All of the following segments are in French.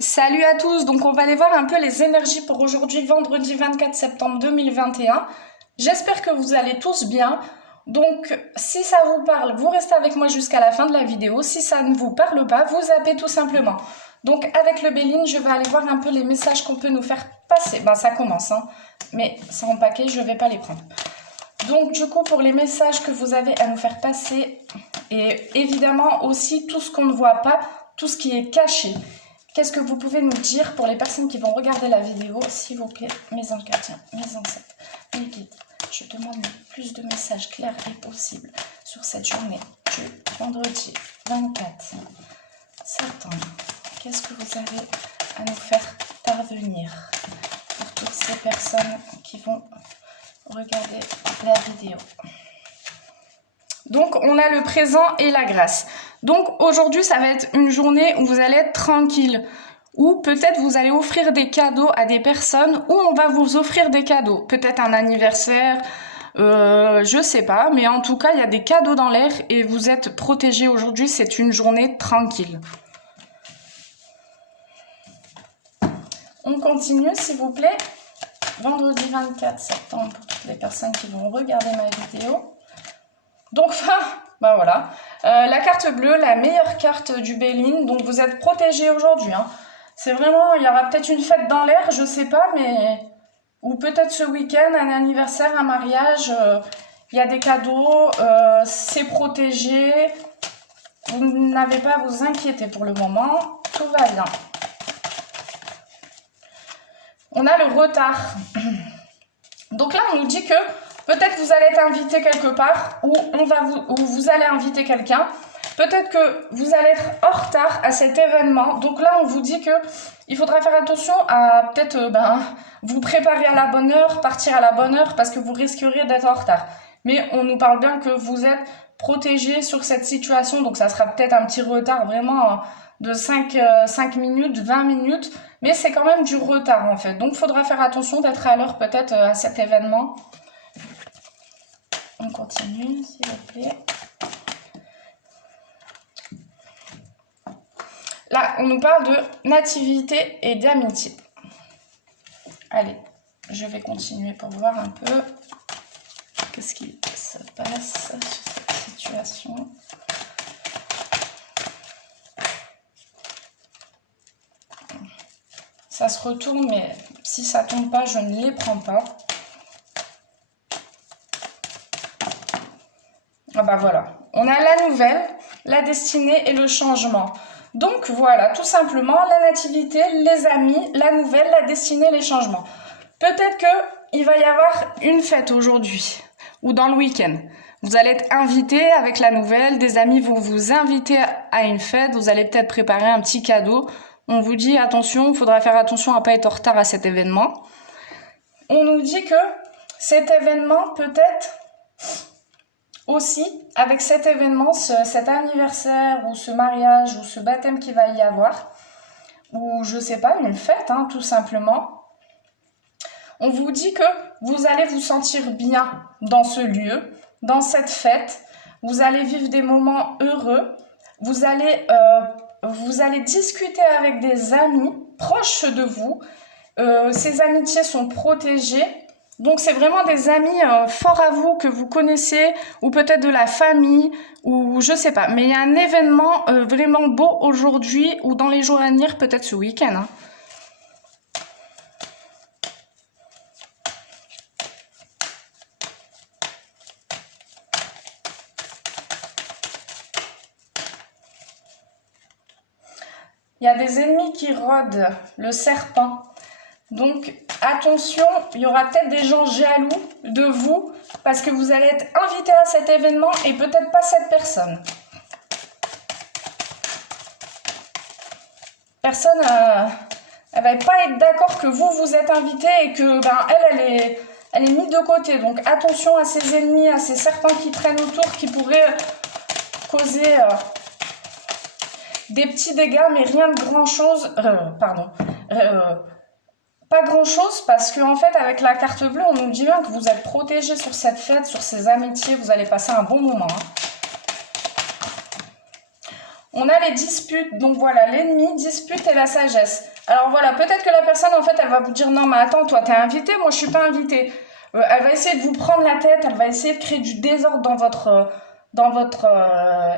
Salut à tous, donc on va aller voir un peu les énergies pour aujourd'hui, vendredi 24 septembre 2021. J'espère que vous allez tous bien. Donc si ça vous parle, vous restez avec moi jusqu'à la fin de la vidéo. Si ça ne vous parle pas, vous zappez tout simplement. Donc avec le Béline, je vais aller voir un peu les messages qu'on peut nous faire passer. Ben ça commence, hein, mais sans paquet, je ne vais pas les prendre. Donc du coup, pour les messages que vous avez à nous faire passer, et évidemment aussi tout ce qu'on ne voit pas, tout ce qui est caché. Qu'est-ce que vous pouvez nous dire pour les personnes qui vont regarder la vidéo, s'il vous plaît, mes anges gardiens, mes ancêtres, mes guides. Je demande plus de messages clairs et possibles sur cette journée du vendredi 24 septembre. Qu'est-ce que vous avez à nous faire parvenir pour toutes ces personnes qui vont regarder la vidéo? Donc, on a le présent et la grâce. Donc, aujourd'hui, ça va être une journée où vous allez être tranquille. Ou peut-être vous allez offrir des cadeaux à des personnes, ou on va vous offrir des cadeaux. Peut-être un anniversaire, je sais pas. Mais en tout cas, il y a des cadeaux dans l'air et vous êtes protégés aujourd'hui. C'est une journée tranquille. On continue, s'il vous plaît. Vendredi 24 septembre, pour toutes les personnes qui vont regarder ma vidéo. Donc, ben voilà, la carte bleue, la meilleure carte du Béline, donc vous êtes protégés aujourd'hui. Hein. C'est vraiment, il y aura peut-être une fête dans l'air, je sais pas, mais... Ou peut-être ce week-end, un anniversaire, un mariage, il y a des cadeaux, c'est protégé. Vous n'avez pas à vous inquiéter pour le moment, tout va bien. On a le retard. Donc là, on nous dit que... Peut-être vous allez être invité quelque part ou vous allez inviter quelqu'un. Peut-être que vous allez être en retard à cet événement. Donc là, on vous dit que il faudra faire attention à peut-être vous préparer à la bonne heure, partir à la bonne heure parce que vous risqueriez d'être en retard. Mais on nous parle bien que vous êtes protégé sur cette situation. Donc ça sera peut-être un petit retard vraiment de 5 minutes, 20 minutes. Mais c'est quand même du retard en fait. Donc il faudra faire attention d'être à l'heure peut-être à cet événement. On continue, s'il vous plaît. Là, on nous parle de nativité et d'amitié. Allez, je vais continuer pour voir un peu qu'est-ce qui se passe sur cette situation. Ça se retourne, mais si ça tombe pas, je ne les prends pas. Ah bah voilà, on a la nouvelle, la destinée et le changement. Donc voilà, tout simplement, la nativité, les amis, la nouvelle, la destinée, les changements. Peut-être qu'il va y avoir une fête aujourd'hui ou dans le week-end. Vous allez être invité avec la nouvelle, des amis vont vous inviter à une fête, vous allez peut-être préparer un petit cadeau. On vous dit attention, il faudra faire attention à ne pas être en retard à cet événement. On nous dit que cet événement peut-être... Aussi, avec cet événement, cet anniversaire ou ce mariage ou ce baptême qu'il va y avoir, ou je sais pas, une fête, hein, tout simplement, on vous dit que vous allez vous sentir bien dans ce lieu, dans cette fête, vous allez vivre des moments heureux, vous allez discuter avec des amis proches de vous, ces amitiés sont protégées. Donc, c'est vraiment des amis forts à vous que vous connaissez, ou peut-être de la famille, ou je sais pas. Mais il y a un événement vraiment beau aujourd'hui, ou dans les jours à venir, peut-être ce week-end. Hein. Il y a des ennemis qui rôdent, le serpent. Donc, attention, il y aura peut-être des gens jaloux de vous parce que vous allez être invité à cet événement et peut-être pas cette personne. Personne, elle va pas être d'accord que vous êtes invité et que elle est mise de côté. Donc, attention à ces ennemis, à ces serpents qui traînent autour qui pourraient causer des petits dégâts, mais rien de grand-chose. Pas grand-chose parce qu'en fait, avec la carte bleue, on nous dit bien que vous êtes protégés sur cette fête, sur ces amitiés, vous allez passer un bon moment. Hein. On a les disputes, donc voilà, l'ennemi, dispute et la sagesse. Alors voilà, peut-être que la personne, en fait, elle va vous dire, non mais attends, toi t'es invité, moi je suis pas invité. Elle va essayer de vous prendre la tête, elle va essayer de créer du désordre dans votre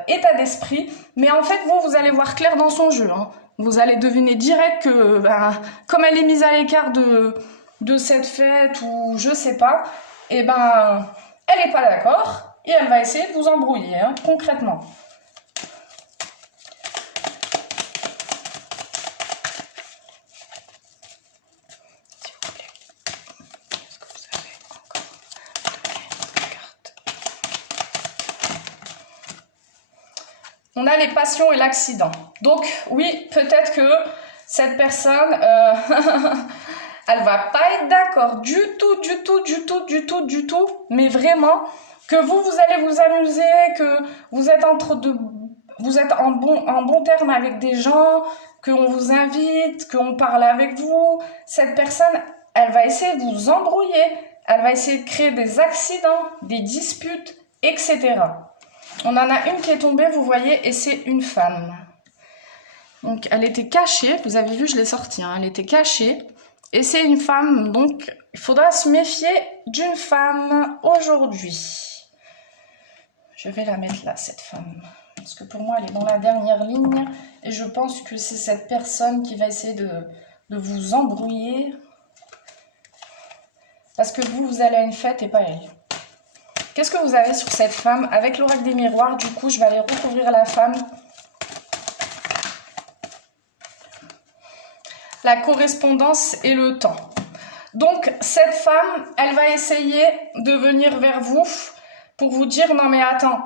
état d'esprit. Mais en fait, vous allez voir clair dans son jeu. Hein. Vous allez deviner direct que, ben, comme elle est mise à l'écart de cette fête ou je sais pas, et ben, elle n'est pas d'accord et elle va essayer de vous embrouiller, hein, concrètement. On a les passions et l'accident. Donc, oui, peut-être que cette personne, elle va pas être d'accord du tout, mais vraiment, que vous allez vous amuser, que vous êtes en bon terme avec des gens, qu'on vous invite, qu'on parle avec vous. Cette personne, elle va essayer de vous embrouiller, elle va essayer de créer des accidents, des disputes, etc. On en a une qui est tombée, vous voyez, et c'est une femme. Donc, elle était cachée, vous avez vu, je l'ai sortie, hein, elle était cachée. Et c'est une femme, donc il faudra se méfier d'une femme aujourd'hui. Je vais la mettre là, cette femme. Parce que pour moi, elle est dans la dernière ligne. Et je pense que c'est cette personne qui va essayer de vous embrouiller. Parce que vous allez à une fête et pas elle. Qu'est-ce que vous avez sur cette femme? Avec l'oracle des miroirs, du coup, je vais aller recouvrir la femme. La correspondance et le temps. Donc, cette femme, elle va essayer de venir vers vous pour vous dire, non mais attends,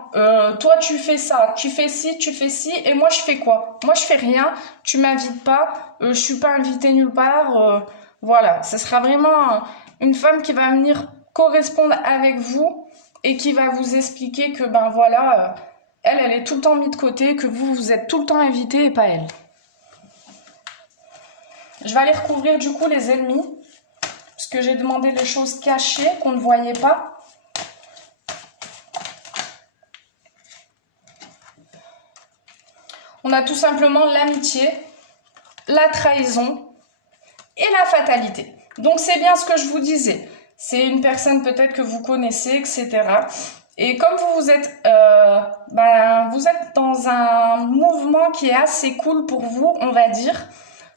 toi tu fais ça, tu fais ci, et moi je fais quoi? Moi je fais rien, tu m'invites pas, je suis pas invitée nulle part, voilà. Ce sera vraiment une femme qui va venir correspondre avec vous et qui va vous expliquer que, ben voilà, elle est tout le temps mise de côté, que vous êtes tout le temps invité et pas elle. Je vais aller recouvrir du coup les ennemis, parce que j'ai demandé des choses cachées qu'on ne voyait pas. On a tout simplement l'amitié, la trahison et la fatalité. Donc c'est bien ce que je vous disais. C'est une personne peut-être que vous connaissez, etc. Et comme vous êtes dans un mouvement qui est assez cool pour vous, on va dire.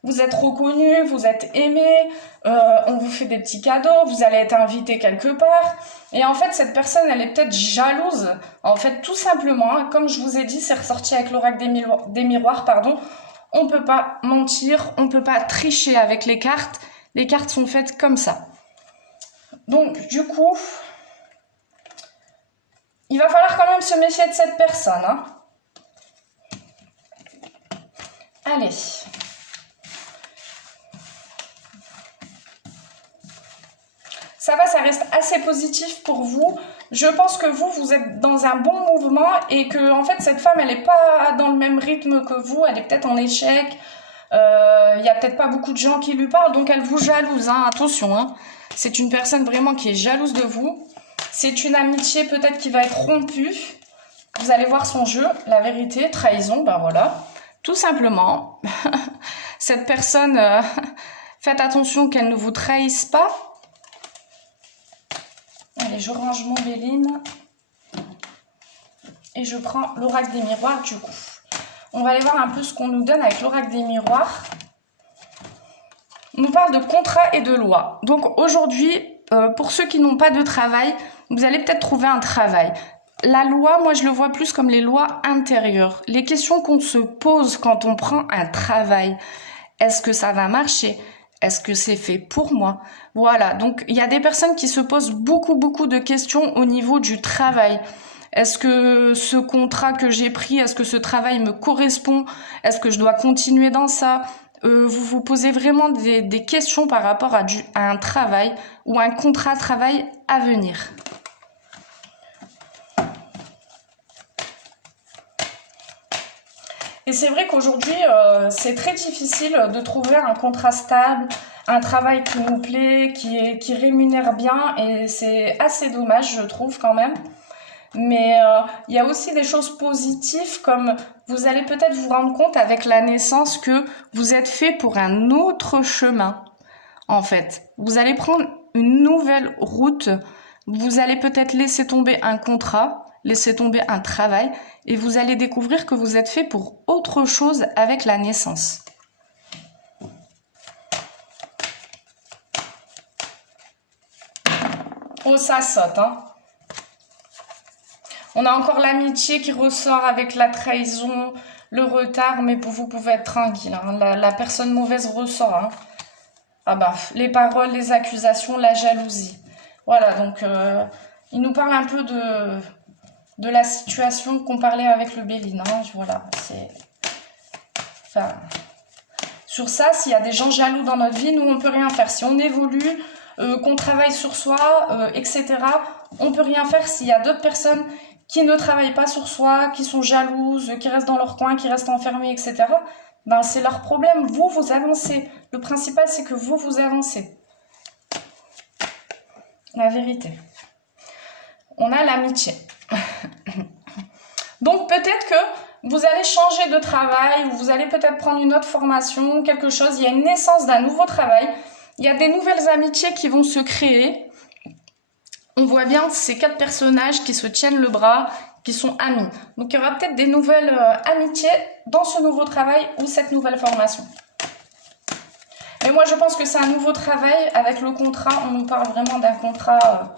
Vous êtes reconnu, vous êtes aimé, on vous fait des petits cadeaux, vous allez être invité quelque part. Et en fait, cette personne, elle est peut-être jalouse. En fait, tout simplement, hein, comme je vous ai dit, c'est ressorti avec l'oracle des miroirs, pardon. On ne peut pas mentir, on ne peut pas tricher avec les cartes. Les cartes sont faites comme ça. Donc, du coup, il va falloir quand même se méfier de cette personne. Hein. Allez. Ça va, ça reste assez positif pour vous. Je pense que vous êtes dans un bon mouvement et que, en fait, cette femme, elle n'est pas dans le même rythme que vous. Elle est peut-être en échec. Il n'y a peut-être pas beaucoup de gens qui lui parlent, donc elle vous jalouse. Hein, attention, hein. C'est une personne vraiment qui est jalouse de vous. C'est une amitié peut-être qui va être rompue. Vous allez voir son jeu, la vérité, trahison, ben voilà. Tout simplement, cette personne, faites attention qu'elle ne vous trahisse pas. Allez, je range mon Béline et je prends l'oracle des miroirs du coup. On va aller voir un peu ce qu'on nous donne avec l'oracle des miroirs. On nous parle de contrat et de loi. Donc aujourd'hui, pour ceux qui n'ont pas de travail, vous allez peut-être trouver un travail. La loi, moi je le vois plus comme les lois intérieures. Les questions qu'on se pose quand on prend un travail. Est-ce que ça va marcher ? Est-ce que c'est fait pour moi? Voilà, donc il y a des personnes qui se posent beaucoup de questions au niveau du travail. Est-ce que ce contrat que j'ai pris, est-ce que ce travail me correspond? Est-ce que je dois continuer dans ça? Vous vous posez vraiment des questions par rapport à un travail ou un contrat de travail à venir. Et c'est vrai qu'aujourd'hui, c'est très difficile de trouver un contrat stable, un travail qui nous plaît, qui rémunère bien. Et c'est assez dommage, je trouve, quand même. Mais il y a aussi des choses positives comme vous allez peut-être vous rendre compte avec la naissance que vous êtes fait pour un autre chemin, en fait. Vous allez prendre une nouvelle route, vous allez peut-être laisser tomber un contrat, laisser tomber un travail, et vous allez découvrir que vous êtes fait pour autre chose avec la naissance. Oh, ça saute, hein. On a encore l'amitié qui ressort avec la trahison, le retard, mais vous pouvez être tranquille, hein. La personne mauvaise ressort, hein. Ah bah, les paroles, les accusations, la jalousie. Voilà, donc il nous parle un peu de la situation qu'on parlait avec le Béline, hein. Voilà, c'est... Enfin, sur ça, s'il y a des gens jaloux dans notre vie, nous, on ne peut rien faire. Si on évolue, qu'on travaille sur soi, etc., on ne peut rien faire s'il y a d'autres personnes qui ne travaillent pas sur soi, qui sont jalouses, qui restent dans leur coin, qui restent enfermées, etc., ben, c'est leur problème. Vous, vous avancez. Le principal, c'est que vous avancez. La vérité. On a l'amitié. Donc, peut-être que vous allez changer de travail ou vous allez peut-être prendre une autre formation, quelque chose. Il y a une naissance d'un nouveau travail. Il y a des nouvelles amitiés qui vont se créer. On voit bien ces 4 personnages qui se tiennent le bras, qui sont amis. Donc, il y aura peut-être des nouvelles amitiés dans ce nouveau travail ou cette nouvelle formation. Mais moi, je pense que c'est un nouveau travail avec le contrat. On nous parle vraiment d'un contrat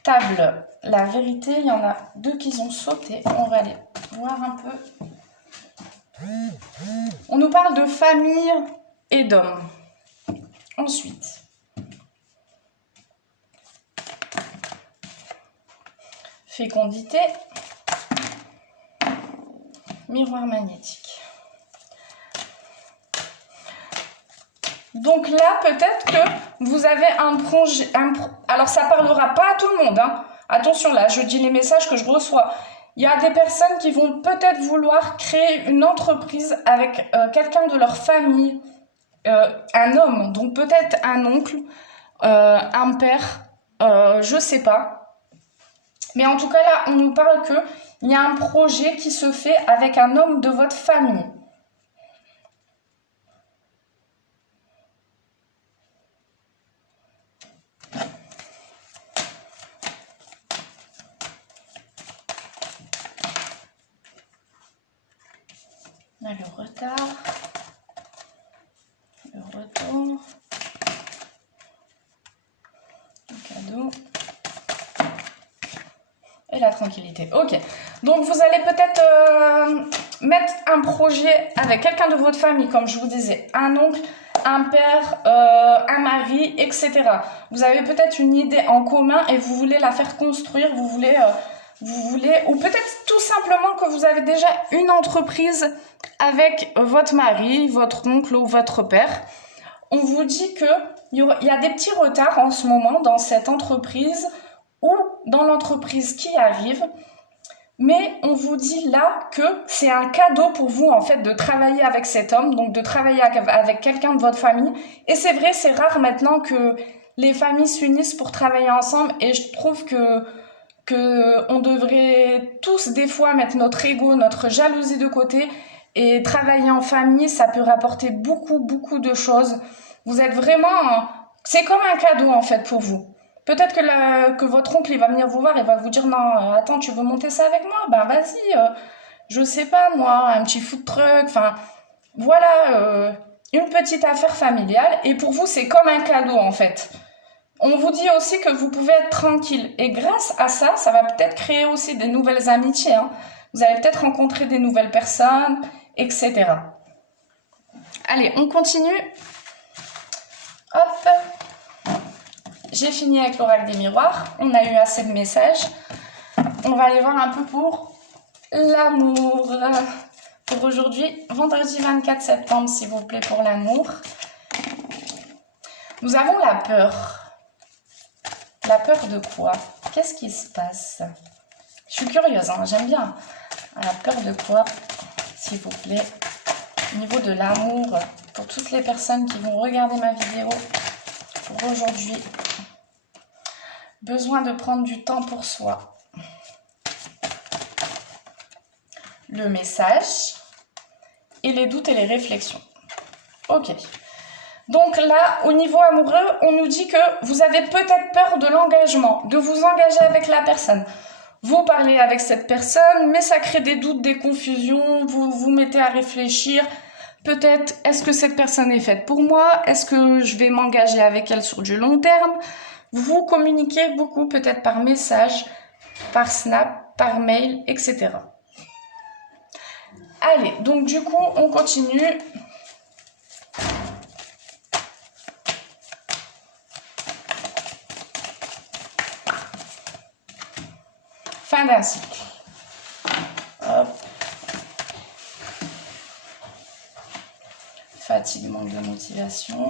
stable. La vérité, il y en a 2 qui ont sauté. On va aller voir un peu. On nous parle de famille et d'hommes. Ensuite, fécondité, miroir magnétique. Donc là, peut-être que vous avez un projet... Alors, ça ne parlera pas à tout le monde, hein. Attention, là, je dis les messages que je reçois. Il y a des personnes qui vont peut-être vouloir créer une entreprise avec quelqu'un de leur famille, un homme, donc peut-être un oncle, un père, je sais pas. Mais en tout cas, là, on nous parle qu'il y a un projet qui se fait avec un homme de votre famille. On a le retard, le retour, le cadeau et la tranquillité. Ok, donc vous allez peut-être mettre un projet avec quelqu'un de votre famille, comme je vous disais, un oncle, un père, un mari, etc. Vous avez peut-être une idée en commun et vous voulez la faire construire, vous voulez, ou peut-être tout simplement que vous avez déjà une entreprise avec votre mari, votre oncle ou votre père. On vous dit qu'il y a des petits retards en ce moment dans cette entreprise ou dans l'entreprise qui arrive. Mais on vous dit là que c'est un cadeau pour vous en fait de travailler avec cet homme, donc de travailler avec quelqu'un de votre famille. Et c'est vrai, c'est rare maintenant que les familles s'unissent pour travailler ensemble et je trouve que on devrait tous des fois mettre notre ego, notre jalousie de côté et travailler en famille, ça peut rapporter beaucoup de choses. Vous êtes vraiment... C'est comme un cadeau en fait pour vous. Peut-être que votre oncle il va venir vous voir et va vous dire non, attends, tu veux monter ça avec moi? Ben vas-y, je sais pas moi, un petit food truck, enfin voilà, une petite affaire familiale. Et pour vous, c'est comme un cadeau en fait. On vous dit aussi que vous pouvez être tranquille. Et grâce à ça, ça va peut-être créer aussi des nouvelles amitiés, hein. Vous allez peut-être rencontrer des nouvelles personnes, etc. Allez, on continue. Hop. J'ai fini avec l'oracle des miroirs. On a eu assez de messages. On va aller voir un peu pour l'amour. Pour aujourd'hui, vendredi 24 septembre, s'il vous plaît, pour l'amour. Nous avons la peur. La peur de quoi? Qu'est-ce qui se passe? Je suis curieuse, hein, j'aime bien. La peur de quoi, s'il vous plaît? Au niveau de l'amour, pour toutes les personnes qui vont regarder ma vidéo pour aujourd'hui. Besoin de prendre du temps pour soi. le message et les doutes et les réflexions. Ok. Donc là, au niveau amoureux, on nous dit que vous avez peut-être peur de l'engagement, de vous engager avec la personne. Vous parlez avec cette personne, mais ça crée des doutes, des confusions, vous vous mettez à réfléchir. Peut-être, est-ce que cette personne est faite pour moi? Est-ce que je vais m'engager avec elle sur du long terme? Vous communiquez beaucoup, peut-être par message, par snap, par mail, etc. Allez, donc du coup, on continue. Fin d'un cycle. Hop. Fatigue, manque de motivation.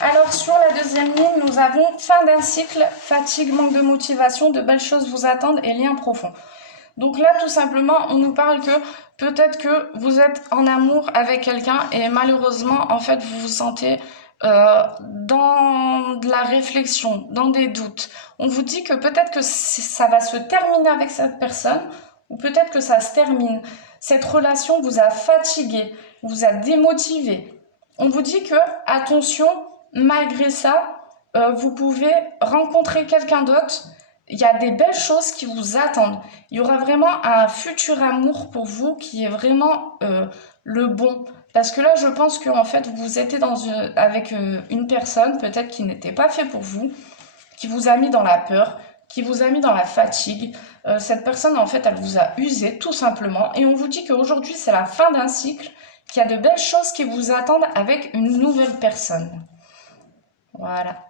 Alors sur la deuxième ligne, nous avons fin d'un cycle, fatigue, manque de motivation, de belles choses vous attendent et liens profonds. Donc là, tout simplement, on nous parle que peut-être que vous êtes en amour avec quelqu'un et malheureusement, en fait, vous vous sentez dans de la réflexion, dans des doutes. On vous dit que peut-être que ça va se terminer avec cette personne ou peut-être que ça se termine. Cette relation vous a fatigué, vous a démotivé. On vous dit que, attention, malgré ça, vous pouvez rencontrer quelqu'un d'autre. Il y a des belles choses qui vous attendent. Il y aura vraiment un futur amour pour vous qui est vraiment le bon. Parce que là, je pense qu'en fait, vous étiez avec une personne peut-être qui n'était pas fait pour vous, qui vous a mis dans la peur, qui vous a mis dans la fatigue. Cette personne, en fait, elle vous a usé tout simplement. Et on vous dit qu'aujourd'hui, c'est la fin d'un cycle, qu'il y a de belles choses qui vous attendent avec une nouvelle personne. Voilà.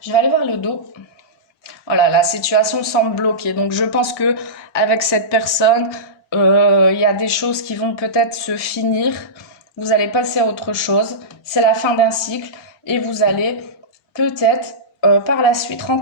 Je vais aller voir le dos. Voilà, la situation semble bloquée. Donc, je pense que avec cette personne, il y a des choses qui vont peut-être se finir. Vous allez passer à autre chose. C'est la fin d'un cycle et vous allez peut-être par la suite rencontrer